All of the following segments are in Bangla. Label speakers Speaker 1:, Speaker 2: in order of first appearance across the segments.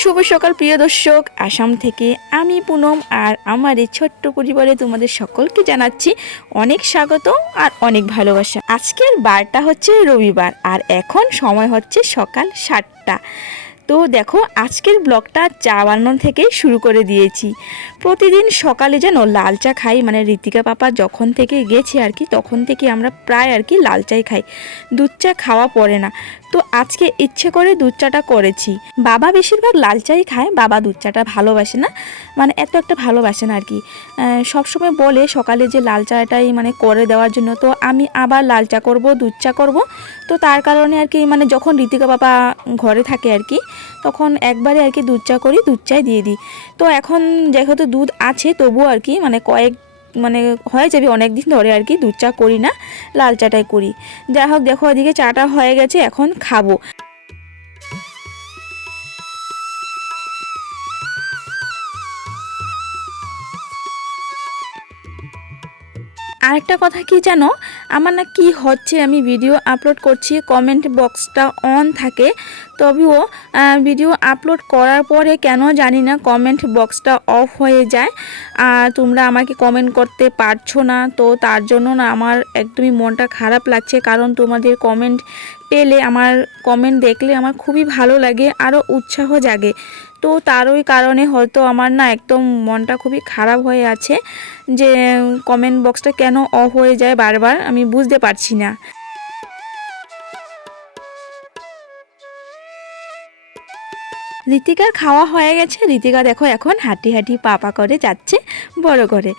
Speaker 1: শুভ সকাল, প্রিয় দর্শক। আসাম থেকে আমি পুনম আর আমার এই ছোট্ট পরিবারে তোমাদের সকলকে জানাচ্ছি অনেক স্বাগত আর অনেক ভালোবাসা। আজকের বারটা হচ্ছে রবিবার আর এখন সময় হচ্ছে সকাল সাতটা। তো দেখো, আজকের ব্লগটা চা বানানো থেকেই শুরু করে দিয়েছি। প্রতিদিন সকালে যেন লাল চা খাই মানে ঋতিকা পাপা যখন থেকে গেছে আর কি, তখন থেকে আমরা প্রায় আর কি লাল চাই খাই। দুধ চা খাওয়া পড়ে না। তো আজকে ইচ্ছে করে দুধ চাটা করেছি। বাবা বেশিরভাগ লাল চাই খায়, বাবা দুধ চাটা ভালোবাসে না মানে এত একটা ভালোবাসে না আর কি সবসময় বলে সকালে যে লাল চাটাই মানে করে দেওয়ার জন্য, তো আমি আবার লাল চা করব, দুধ চা করব। তো তার কারণে আর কি মানে যখন ঋতিকা বাবা ঘরে থাকে আর কি তখন একবারে আর কি দুধ চা করি, দুধ চাই দিয়ে দিই। তো এখন যেহেতু দুধ আছে, তবুও আর কি মানে কয়েক মানে হয়ে যাবে অনেক দিন ধরে আর কি, দুধ চা করি না, লাল চাটাই করি। যাই হোক, দেখো ওদিকে চাটা হয়ে গেছে, এখন খাব। আরেকটা কথা কি জানো? আমার না কি হচ্ছে আমি ভিডিও আপলোড করছি কমেন্ট বক্সটা অন থাকে। তবুও ভিডিও আপলোড করার পরে কেন জানি না কমেন্ট বক্সটা অফ হয়ে যায়। আর তোমরা আমাকে কমেন্ট করতে পারছ না, তো তার জন্য না আমার একদমই মনটা খারাপ লাগছে, কারণ তোমাদের কমেন্ট পেলে, আমার কমেন্ট দেখলে আমার খুবই ভালো লাগে আরও উৎসাহ জাগে। তো তার ওই কারণে হয়তো আমার না একদম মনটা খুবই খারাপ হয়ে আছে যে কমেন্ট বক্সটা কেন অ হয়ে যায় বারবার আমি বুঝতে পারছি না। ঋতিকার খাওয়া হয়ে গেছে। ঋতিকা দেখো এখন হাঁটি হাঁটি পাপা করে যাচ্ছে বড় করে।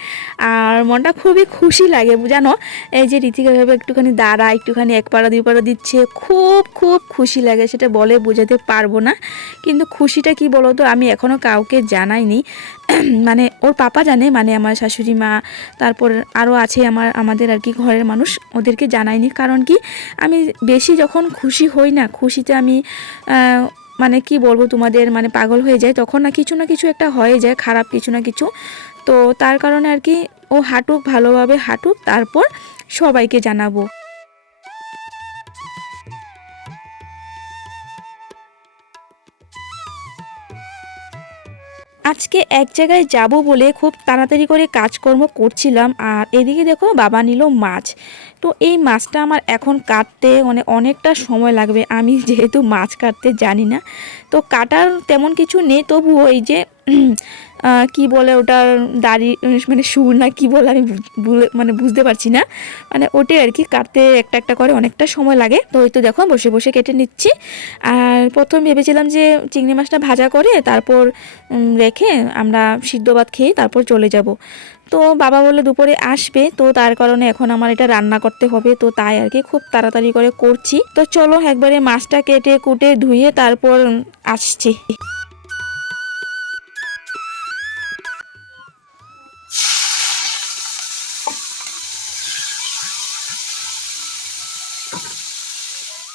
Speaker 1: আর মনটা খুবই খুশি লাগে, জানো? এই যে ঋতিকা ভেবে একটুখানি দাঁড়া একটুখানি এক পাড়া দুই পাড়া দিচ্ছে, খুব খুব খুশি লাগে। সেটা বলে বোঝাতে পারব না। কিন্তু খুশিটা কি বলো তো আমি এখনও কাউকে জানাইনি। মানে ওর পাপা জানে মানে আমার শাশুড়ি মা, তারপর আরও আছে আমার, আমাদের আর কি ঘরের মানুষ, ওদেরকে জানাইনি। কারণ কি? আমি বেশি যখন খুশি হই না, খুশিতে আমি মানে কি বলব তোমাদের মানে পাগল হয়ে যায়। তখন না কিছু না কিছু একটা হয়ে যায়, খারাপ কিছু না কিছু। তো তার কারণে আর কি ও হাঁটুক ভালোভাবে, হাঁটুক, তারপর সবাইকে জানাব। আজকে এক জায়গায় যাব বলে খুব তাড়াতাড়ি করে কাজকর্ম করছিলাম আর এদিকে দেখো বাবা নিল মাছ। তো এই মাছটা আমার এখন কাটতে মানে অনেকটা সময় লাগবে। আমি যেহেতু মাছ কাটতে জানি না। তো কাটার তেমন কিছু নেই, তবুও ওই যে কি বলে ওটার দাড়ি মানে সুর না কি বলে আমি মানে বুঝতে পারছি না। মানে ওটাই আর কি, কাটতে একটা একটা করে অনেকটা সময় লাগে। তো ওই তো দেখো, বসে বসে কেটে নিচ্ছি। আর প্রথম ভেবেছিলাম যে চিংড়ি মাছটা ভাজা করে তারপর রেখে আমরা সিদ্ধ ভাত খেয়ে তারপর চলে যাব। তো বাবা বলে দুপুরে আসবে। তো তার কারণে এখন আমার এটা রান্না করতে হবে। তো তাই আর কি, খুব তাড়াতাড়ি করে করছি। তো চলো, একবারে মাছটা কেটে কুটে ধুয়ে তারপর আসছি।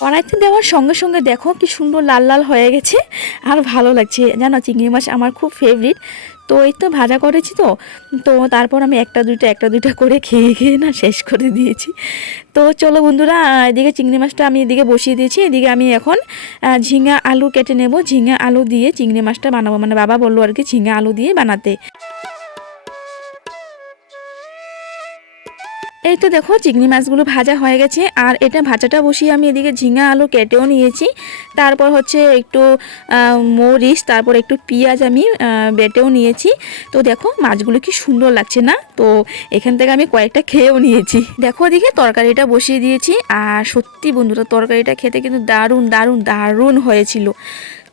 Speaker 1: কড়াইতে দেওয়ার সঙ্গে সঙ্গে দেখো কি সুন্দর লাল লাল হয়ে গেছে। আর ভালো লাগছে। জানো, চিংড়ি মাছ আমার খুব ফেভারিট তো এই তো ভাজা করেছি তো। তো তারপর আমি একটা দুইটা একটা দুইটা করে খেয়ে খেয়ে না শেষ করে দিয়েছি। তো চলো বন্ধুরা, এদিকে চিংড়ি মাছটা আমি এদিকে বসিয়ে দিয়েছি। এদিকে আমি এখন ঝিঙা আলু কেটে নেব। ঝিঙা আলু দিয়ে চিংড়ি মাছটা বানাবো। মানে বাবা বলল আর কি ঝিঙা আলু দিয়ে বানাতে। এই তো দেখো, চিংড়ি মাছগুলো ভাজা হয়ে গেছে, আর এটা ভাজাটা বসিয়ে আমি এদিকে ঝিঙা আলু কেটেও নিয়েছি। তারপর হচ্ছে একটু মরিচ, তারপর একটু পেঁয়াজ আমি বেটেও নিয়েছি। তো দেখো, মাছগুলো কি সুন্দর লাগছে না? তো এখান থেকে আমি কয়েকটা খেয়েও নিয়েছি। দেখো ওদিকে তরকারিটা বসিয়ে দিয়েছি, আর সত্যি বন্ধুরা, তরকারিটা খেতে কিন্তু দারুণ দারুণ দারুণ হয়েছিল।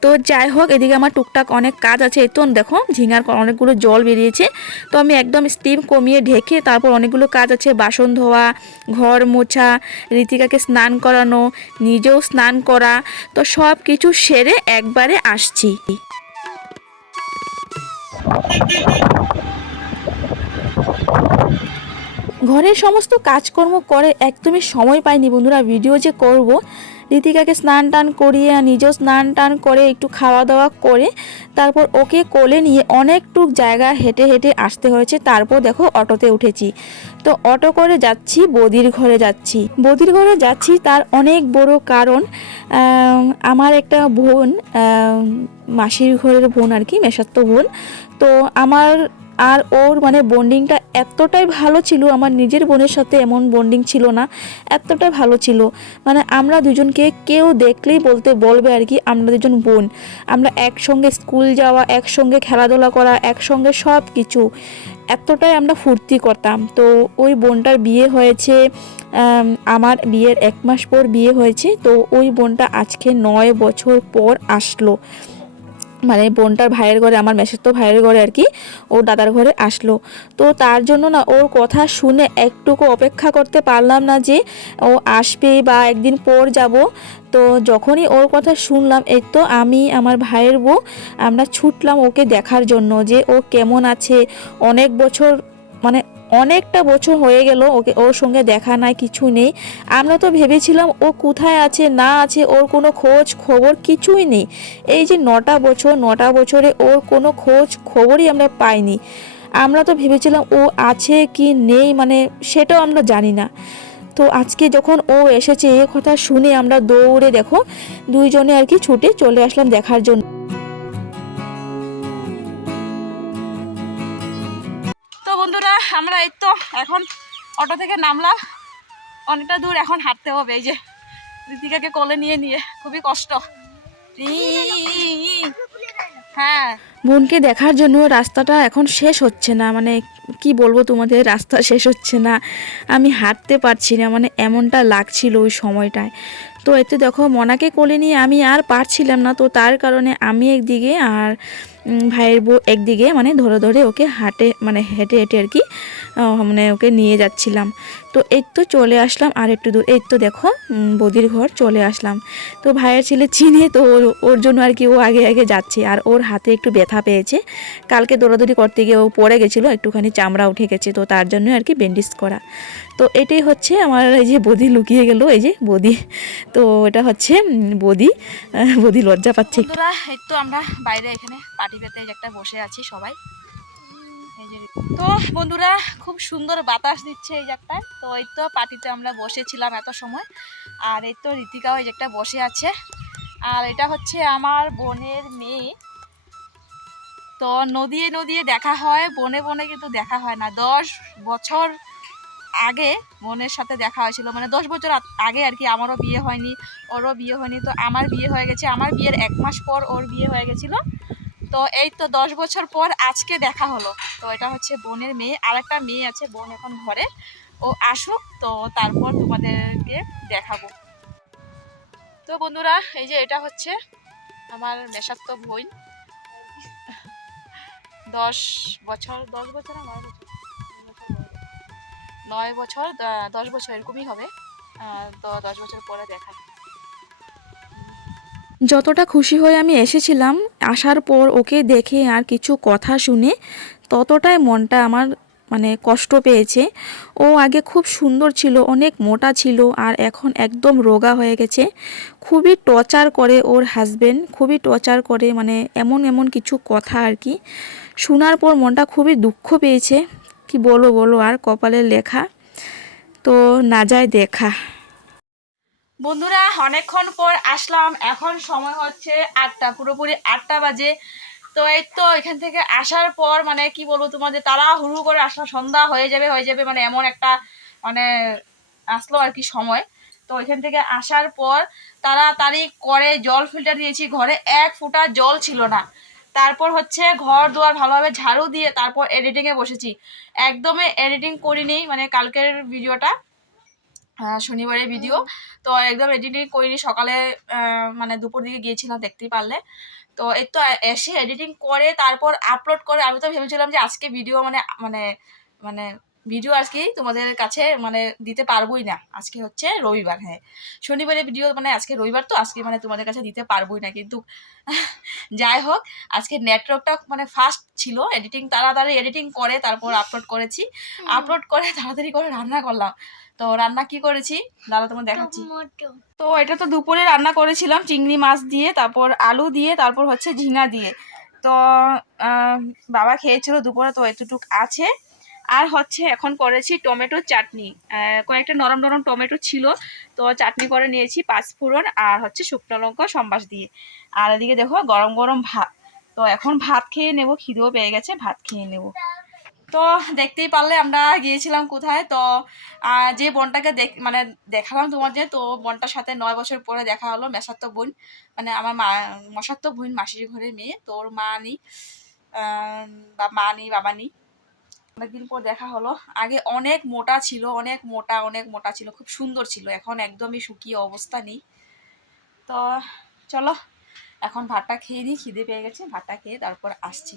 Speaker 1: তো যাই হোক, এদিকে আমার টুকটাক অনেক কাজ আছে। তো দেখো, ঝিঙার অনেকগুলো জল বেরিয়েছে। তো আমি একদম স্টিম কমিয়ে ঢেকে তারপর অনেকগুলো কাজ আছে। বাসন ধোয়া, ঘর মোছা ঋতিকাকে স্নান করানো, নিজেও স্নান করা। তো সব কিছু সেরে একবারে আসছি। ঘরের সমস্ত কাজকর্ম করে একদমই সময় পাইনি বন্ধুরা। ভিডিও যে করব ঋতিকাকে স্নান টান করিয়ে নিজেও স্নান টান করে একটু খাওয়া দাওয়া করে তারপর ওকে কোলে নিয়ে অনেকটুক জায়গা হেঁটে হেঁটে আসতে হয়েছে। তারপর দেখো অটোতে উঠেছি। তো অটো করে যাচ্ছি, বদির ঘরে যাচ্ছি। বদির ঘরে যাচ্ছি তার অনেক বড় কারণ আমার একটা বোন মাসির ঘরের বোন আর কি, মেশাত্ত বোন। তো আমার আর ওর মানে বন্ডিংটা এতটাই ভালো ছিল, আমার নিজের বোনের সাথে এমন বন্ডিং ছিল না, এতটাই ভালো ছিল। মানে আমরা দুজনকে কেউ দেখলেই বলতে বলবে আর কি, আমরা দুজন বোন। আমরা একসঙ্গে স্কুল যাওয়া, একসঙ্গে খেলাধুলা করা, একসঙ্গে সব কিছু এতটাই আমরা ফুর্তি করতাম। তো ওই বোনটার বিয়ে হয়েছে আমার বিয়ের এক মাস পর বিয়ে হয়েছে, তো ওই বোনটা আজকে নয় বছর পর আসলো। মানে বোনটার ভাইয়ের ঘরে, আমার তো ভাইয়ের ঘরে আর কি, ওর দাদার ঘরে আসলো। তো তার জন্য না ওর কথা শুনে একটুকু অপেক্ষা করতে পারলাম না যে ও আসবে বা একদিন পর যাব। তো যখনই ওর কথা শুনলাম, এই তো আমি, আমার ভাইয়ের বউ, আমরা ছুটলাম ওকে দেখার জন্য যে ও কেমন আছে, অনেক বছর মানে অনেকটা বছর হয়ে গেল ওকে ওর সঙ্গে দেখা নাই, কিছু নেই। আমরা তো ভেবেছিলাম ও কোথায় আছে, না আছে, ওর কোনো খোঁজ খবর কিছুই নেই। এই যে নটা বছর, নটা বছরে ওর কোনো খোঁজ খবরই আমরা পাইনি। আমরা তো ভেবেছিলাম ও আছে কি নেই মানে সেটাও আমরা জানি না। তো আজকে যখন ও এসেছে, এ কথা শুনে আমরা দৌড়ে দেখো, দুইজনে আর কি ছুটে চলে আসলাম দেখার জন্য।
Speaker 2: বন্ধুরা, আমরা এই তো এখন অটো থেকে নামলাম। অনেকটা দূর এখন হাঁটতে হবে, এই যে ঋতিকাকে কোলে নিয়ে নিয়ে, খুবই কষ্ট। হ্যাঁ।
Speaker 1: বোনকে দেখার জন্য রাস্তাটা এখন শেষ হচ্ছে না মানে কি বলব তোমাদের, রাস্তা শেষ হচ্ছে না। আমি হাঁটতে পারছি না মানে এমনটা লাগছিল ওই সময়টায়। তো এতে দেখো, মনাকে কোলে নিয়ে আমি আর পারছিলাম না, তো তার কারণে আমি একদিকে আর ভাইয়ের বউ একদিকে মানে ধরে ধরে ওকে হাঁটে মানে হেঁটে হেঁটে আর কি মানে ওকে নিয়ে যাচ্ছিলাম। তো এই তো চলে আসলাম আর একটু দূর। এই তো দেখো বদির ঘর চলে আসলাম। তো ভাইয়ের ছেলে চিনে তো ওর ওর জন্য আর কি ও আগে আগে যাচ্ছে আর ওর হাতে একটু ব্যথা পেয়েছে। কালকে দৌড়াদৌড়ি করতে গিয়ে ও পড়ে গেছিল, একটুখানি চামড়া উঠে গেছে, তো তার জন্য আর কি ব্যান্ডেজ করা। তো এটাই হচ্ছে আমার এই যে বদি লুকিয়ে গেল, এই যে বদি। তো এটা হচ্ছে বদি বদি লজ্জা পাচ্ছে।
Speaker 2: তো আমরা বাইরে এখানে পার্টি পেতে একটা বসে আছি সবাই। তো বন্ধুরা, খুব সুন্দর বাতাস দিচ্ছে এই জায়গাটায়। তো এই তো পার্টিতে আমরা বসেছিলাম এত সময়। আর এই তো ঋতিকাও এই একটা বসে আছে। আর এটা হচ্ছে আমার বোনের মেয়ে। তো নদিয়ে নদিয়ে দেখা হয়, বনে বনে কিন্তু দেখা হয় না। দশ বছর আগে বোনের সাথে দেখা হয়েছিল। মানে দশ বছর আগে আর কি, আমারও বিয়ে হয়নি, ওরও বিয়ে হয়নি। তো আমার বিয়ে হয়ে গেছে। আমার বিয়ের এক মাস পর ওর বিয়ে হয়ে গেছিল। তো এই তো দশ বছর পর আজকে দেখা হলো। তো এটা হচ্ছে বোনের মেয়ে আর একটা মেয়ে আছে বোন এখন ঘরে। ও আসুক, তো তারপর তোমাদেরকে দেখাবো। তো বন্ধুরা, এই যে এটা হচ্ছে আমার মেশাত্ত বোন। দশ বছর দশ বছর নয় বছর? নয় বছর দশ বছর এরকমই হবে। তো দশ বছর পরে দেখা।
Speaker 1: যতটা খুশি হয়ে আমি এসেছিলাম, আসার পর ওকে দেখে আর কিছু কথা শুনে ততটাই মনটা আমার মানে কষ্ট পেয়েছে। ও আগে খুব সুন্দর ছিল, অনেক মোটা ছিল আর এখন একদম রোগা হয়ে গেছে। খুবই টর্চার করে ওর হাজবেন্ড খুবই টর্চার করে মানে এমন এমন কিছু কথা আর কি। শোনার পর মনটা খুবই দুঃখ পেয়েছে। কি বলো বলো আর কপালের লেখা। তো না যায় দেখা।
Speaker 2: বন্ধুরা, অনেকক্ষণ পর আসলাম। এখন সময় হচ্ছে আটটা, পুরোপুরি আটটা বাজে। তো এই তো এখান থেকে আসার পর মানে কি বলব তোমাদের তারা হুড়ু করে আসলাম। সন্ধ্যা হয়ে যাবে হয়ে যাবে মানে এমন একটা মানে আসলো আর কি সময়। তো এখান থেকে আসার পর তারা তাড়াতাড়ি করে জল ফিল্টার দিয়েছি ঘরে এক ফোঁটা জল ছিল না। তারপর হচ্ছে ঘর দুয়ার ভালোভাবে ঝাড়ু দিয়ে তারপর এডিটিংয়ে বসেছি। একদমই এডিটিং করিনি মানে কালকের ভিডিওটা শনিবারের ভিডিও তো একদম এডিটিং করিনি। সকালে মানে দুপুর দিকে গিয়েছিলাম দেখতেই পারলে। তো এই তো এসে এডিটিং করে তারপর আপলোড করে আমি তো ভেবেছিলাম যে আজকে ভিডিও মানে মানে মানে ভিডিও আজকে তোমাদের কাছে মানে দিতে পারবোই না। আজকে হচ্ছে রবিবার হ্যাঁ। শনিবারে ভিডিও মানে আজকে রবিবার তো আজকে মানে তোমাদের কাছে দিতে পারবোই না। কিন্তু যাই হোক আজকে নেটওয়ার্কটা মানে ফাস্ট ছিল। এডিটিং তাড়াতাড়ি এডিটিং করে তারপর আপলোড করেছি। আপলোড করে তাড়াতাড়ি করে রান্না করলাম। তো রান্না কি করেছি? দাদা তোমার দেখাচ্ছি। তো এটা তো দুপুরে রান্না করেছিলাম চিংড়ি মাছ দিয়ে তারপর আলু দিয়ে তারপর হচ্ছে ঝিঙা দিয়ে। তো বাবা খেয়েছিল দুপুরে তো এতটুক আছে। আর হচ্ছে এখন করেছি টমেটো চাটনি। কয়েকটা নরম নরম টমেটো ছিল, তো চাটনি করে নিয়েছি পাঁচফোড়ন আর হচ্ছে শুকনো লঙ্কা সম্বাস দিয়ে। আর এদিকে দেখো গরম গরম ভাত। তো এখন ভাত খেয়ে নেব, খিদেও পেয়ে গেছে, ভাত খেয়ে নেব। তো দেখতেই পারলে আমরা গিয়েছিলাম কোথায়? তো যে বোনটাকে দেখ মানে দেখালাম তোমাদের, তো বোনটার সাথে নয় বছর পরে দেখা হলো মেসাত্ত বোন। মানে আমার মা মশাত্ত বোন, মাসির ঘরের মেয়ে। তোর মা নি বা মা নি বাবা নি অনেকদিন পর দেখা হলো। আগে অনেক মোটা ছিল, অনেক মোটা অনেক মোটা ছিল, খুব সুন্দর ছিল। এখন একদমই শুকিয়ে অবস্থা নেই। তো চলো, এখন ভাতটা খেয়ে নিই, খিদে পেয়ে গেছে, ভাতটা খেয়ে তারপর আসছি।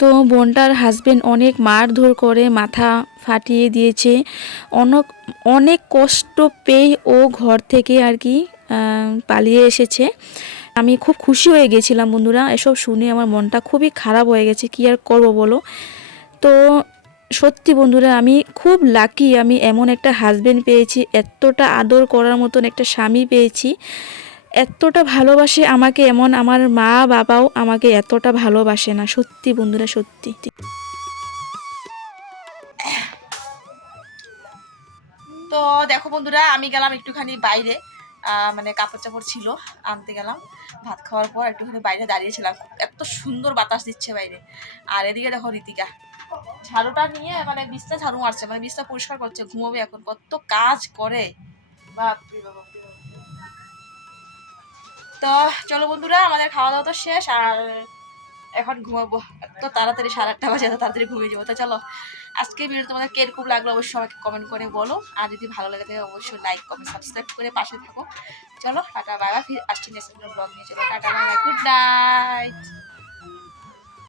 Speaker 1: তো বোনটার হাজবেন্ড অনেক মারধর করে মাথা ফাটিয়ে দিয়েছে। অনেক অনেক কষ্ট পেয়ে ও ঘর থেকে আর কি পালিয়ে এসেছে। আমি খুব খুশি হয়ে গেছিলাম বন্ধুরা। এসব শুনে আমার মনটা খুবই খারাপ হয়ে গেছে। কি আর করব বলো? তো সত্যি বন্ধুরা, আমি খুব লাকি আমি এমন একটা হাজবেন্ড পেয়েছি, এতটা আদর করার মতন একটা স্বামী পেয়েছি। এতটা ভালোবাসে আমাকে এমন আমার মা বাবাও আমাকে এতটা ভালোবাসে না, সত্যি বন্ধুরা, সত্যি।
Speaker 2: তো দেখো বন্ধুরা, আমি গেলাম একটুখানি বাইরে মানে কাপড় চাপড় ছিল, আনতে গেলাম, ভাত খাওয়ার পর একটুখানি বাইরে দাঁড়িয়েছিলাম। এত সুন্দর বাতাস দিচ্ছে বাইরে। আর এদিকে দেখো রীতিকা। ঝাড়ুটা নিয়ে মানে বিছনা ঝাড়ু মারছে মানে বিছনা পরিষ্কার করছে ঘুমোবে এখন কত কাজ করে। বাপরে বাবা, তো চলো বন্ধুরা আমাদের খাওয়া দাওয়া তো শেষ আর এখন ঘুমাবো। তো তাড়াতাড়ি সাড়ে আটটা বাজে এত তাড়াতাড়ি ঘুমিয়ে যাব। তো চলো আজকে ভিডিও তোমাদের কীরকম লাগল অবশ্যই আমাকে কমেন্ট করে বলো। আর যদি ভালো লাগে থাকে অবশ্যই লাইক কমেন্ট সাবস্ক্রাইব করে পাশে থাকো। চলো টাটা বাই ফির আসছি নেক্সট ব্লগ নিয়ে। চলো টাটা বাই গুড নাইট